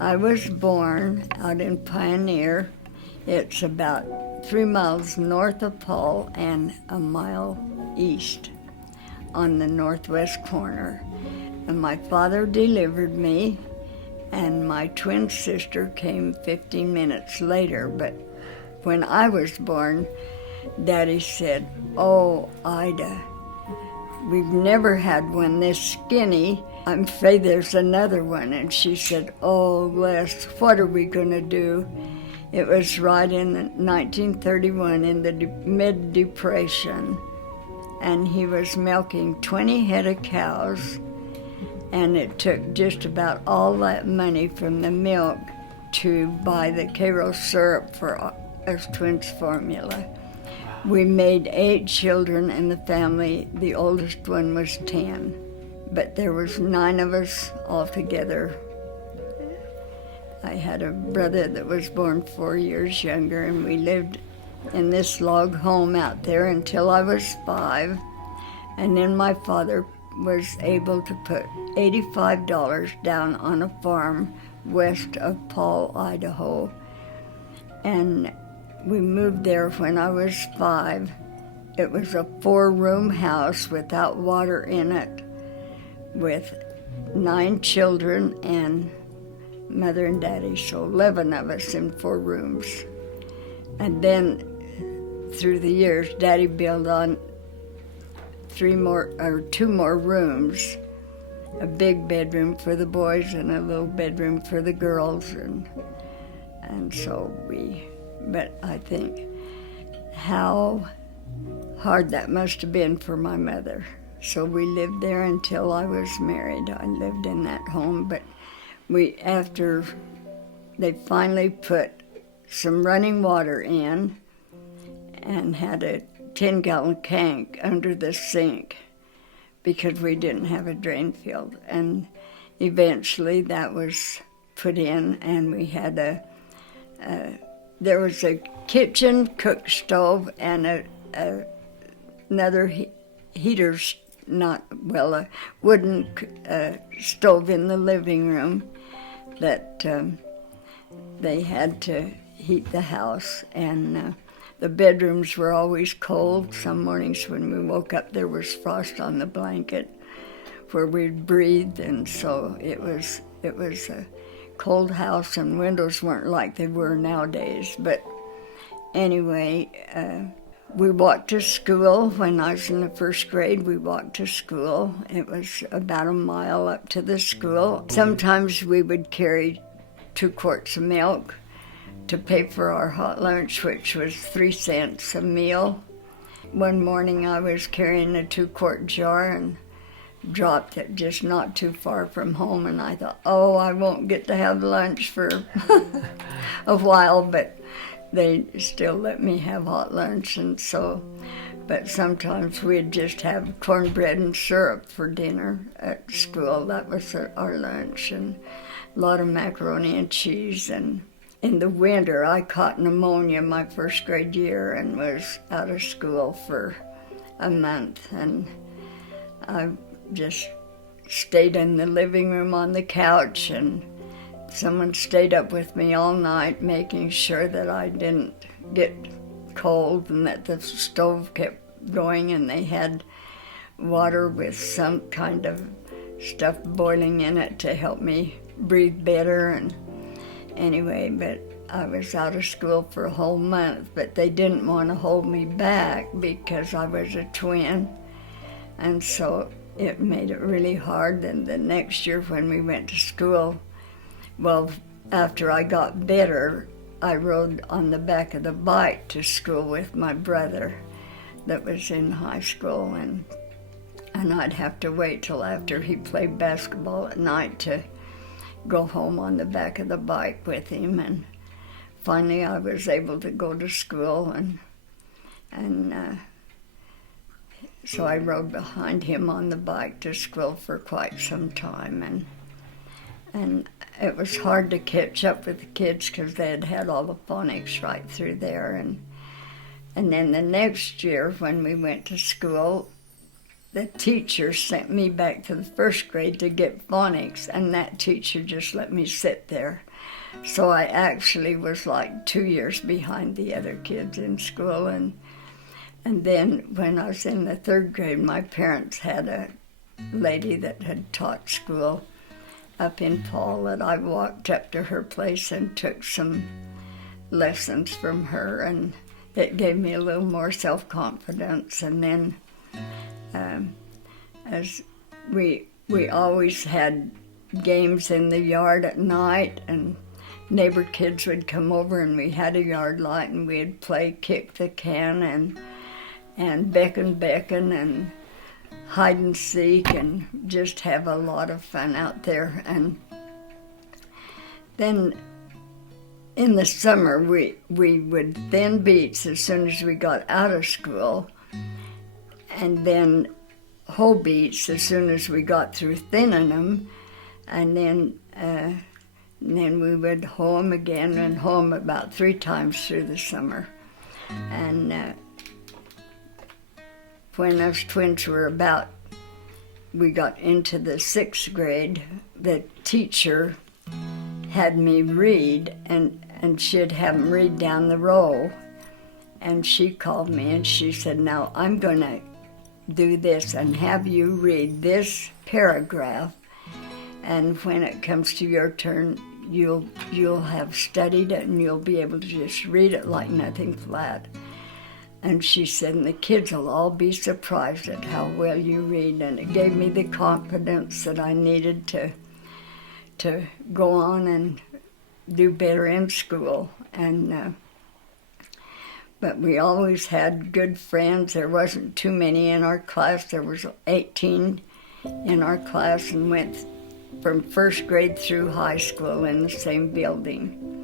I was born out in Pioneer. It's about 3 miles north of Paul and a mile east on the northwest corner. And my father delivered me, and my twin sister came 15 minutes later. But when I was born, Daddy said, "Oh, Ida, we've never had one this skinny. I'm afraid there's another one." And she said, "Oh, Les, what are we going to do?" It was right in 1931 in the mid-depression, and he was milking 20 head of cows, and it took just about all that money from the milk to buy the Karo syrup for us twins formula. We made 8 children in the family. The oldest one was 10, but there was 9 of us altogether. I had a brother that was born 4 years younger, and we lived in this log home out there until I was 5. And then my father was able to put $85 down on a farm west of Paul, Idaho. And we moved there when I was 5. It was a 4-room house without water in it, with 9 children and Mother and Daddy, so 11 of us in 4 rooms. And then through the years, Daddy built on 2 more rooms, a big bedroom for the boys and a little bedroom for the girls, and so but I think how hard that must have been for my mother. So we lived there until I was married. I lived in that home, but after they finally put some running water in and had a 10-gallon tank under the sink because we didn't have a drain field. And eventually that was put in, and we had there was a kitchen cook stove and another heater, a wooden stove in the living room that they had to heat the house. And the bedrooms were always cold. Some mornings when we woke up, there was frost on the blanket where we breathed, and so it was a cold house, and windows weren't like they were nowadays. But anyway, we walked to school. When I was in the 1st grade, we walked to school. It was about a mile up to the school. Sometimes we would carry 2 quarts of milk to pay for our hot lunch, which was 3 cents a meal. One morning I was carrying a 2-quart jar and dropped it just not too far from home, and I thought, oh, I won't get to have lunch for a while, but they still let me have hot lunch. And so, but sometimes we'd just have cornbread and syrup for dinner at school. That was our lunch, and a lot of macaroni and cheese. And in the winter, I caught pneumonia my 1st grade year and was out of school for a month, and I just stayed in the living room on the couch, and someone stayed up with me all night making sure that I didn't get cold and that the stove kept going, and they had water with some kind of stuff boiling in it to help me breathe better. And anyway, but I was out of school for a whole month, but they didn't want to hold me back because I was a twin, and so it made it really hard. And the next year when we went to school, well, after I got better, I rode on the back of the bike to school with my brother that was in high school, and I'd have to wait till after he played basketball at night to go home on the back of the bike with him. And finally I was able to go to school, and so I rode behind him on the bike to school for quite some time, and it was hard to catch up with the kids because they had all the phonics right through there. And then the next year when we went to school, the teacher sent me back to the first grade to get phonics, and that teacher just let me sit there. So I actually was like 2 years behind the other kids in school. And then when I was in the third grade, my parents had a lady that had taught school up in Paul, that I walked up to her place and took some lessons from her, and it gave me a little more self-confidence. And then as we always had games in the yard at night, and neighbor kids would come over, and we had a yard light, and we'd play kick the can and beckon and hide and seek, and just have a lot of fun out there. And then in the summer, we would thin beets as soon as we got out of school, and then whole beets as soon as we got through thinning them, and then we would hoe them again, and hoe them about 3 times through the summer. And when those twins were we got into the 6th grade, the teacher had me read, and she'd have them read down the row. And she called me and she said, "Now I'm going to do this and have you read this paragraph, and when it comes to your turn, you'll have studied it and you'll be able to just read it like nothing flat." And she said, "And the kids will all be surprised at how well you read." And it gave me the confidence that I needed to go on and do better in school. And but we always had good friends. There wasn't too many in our class. There was 18 in our class, and went from first grade through high school in the same building.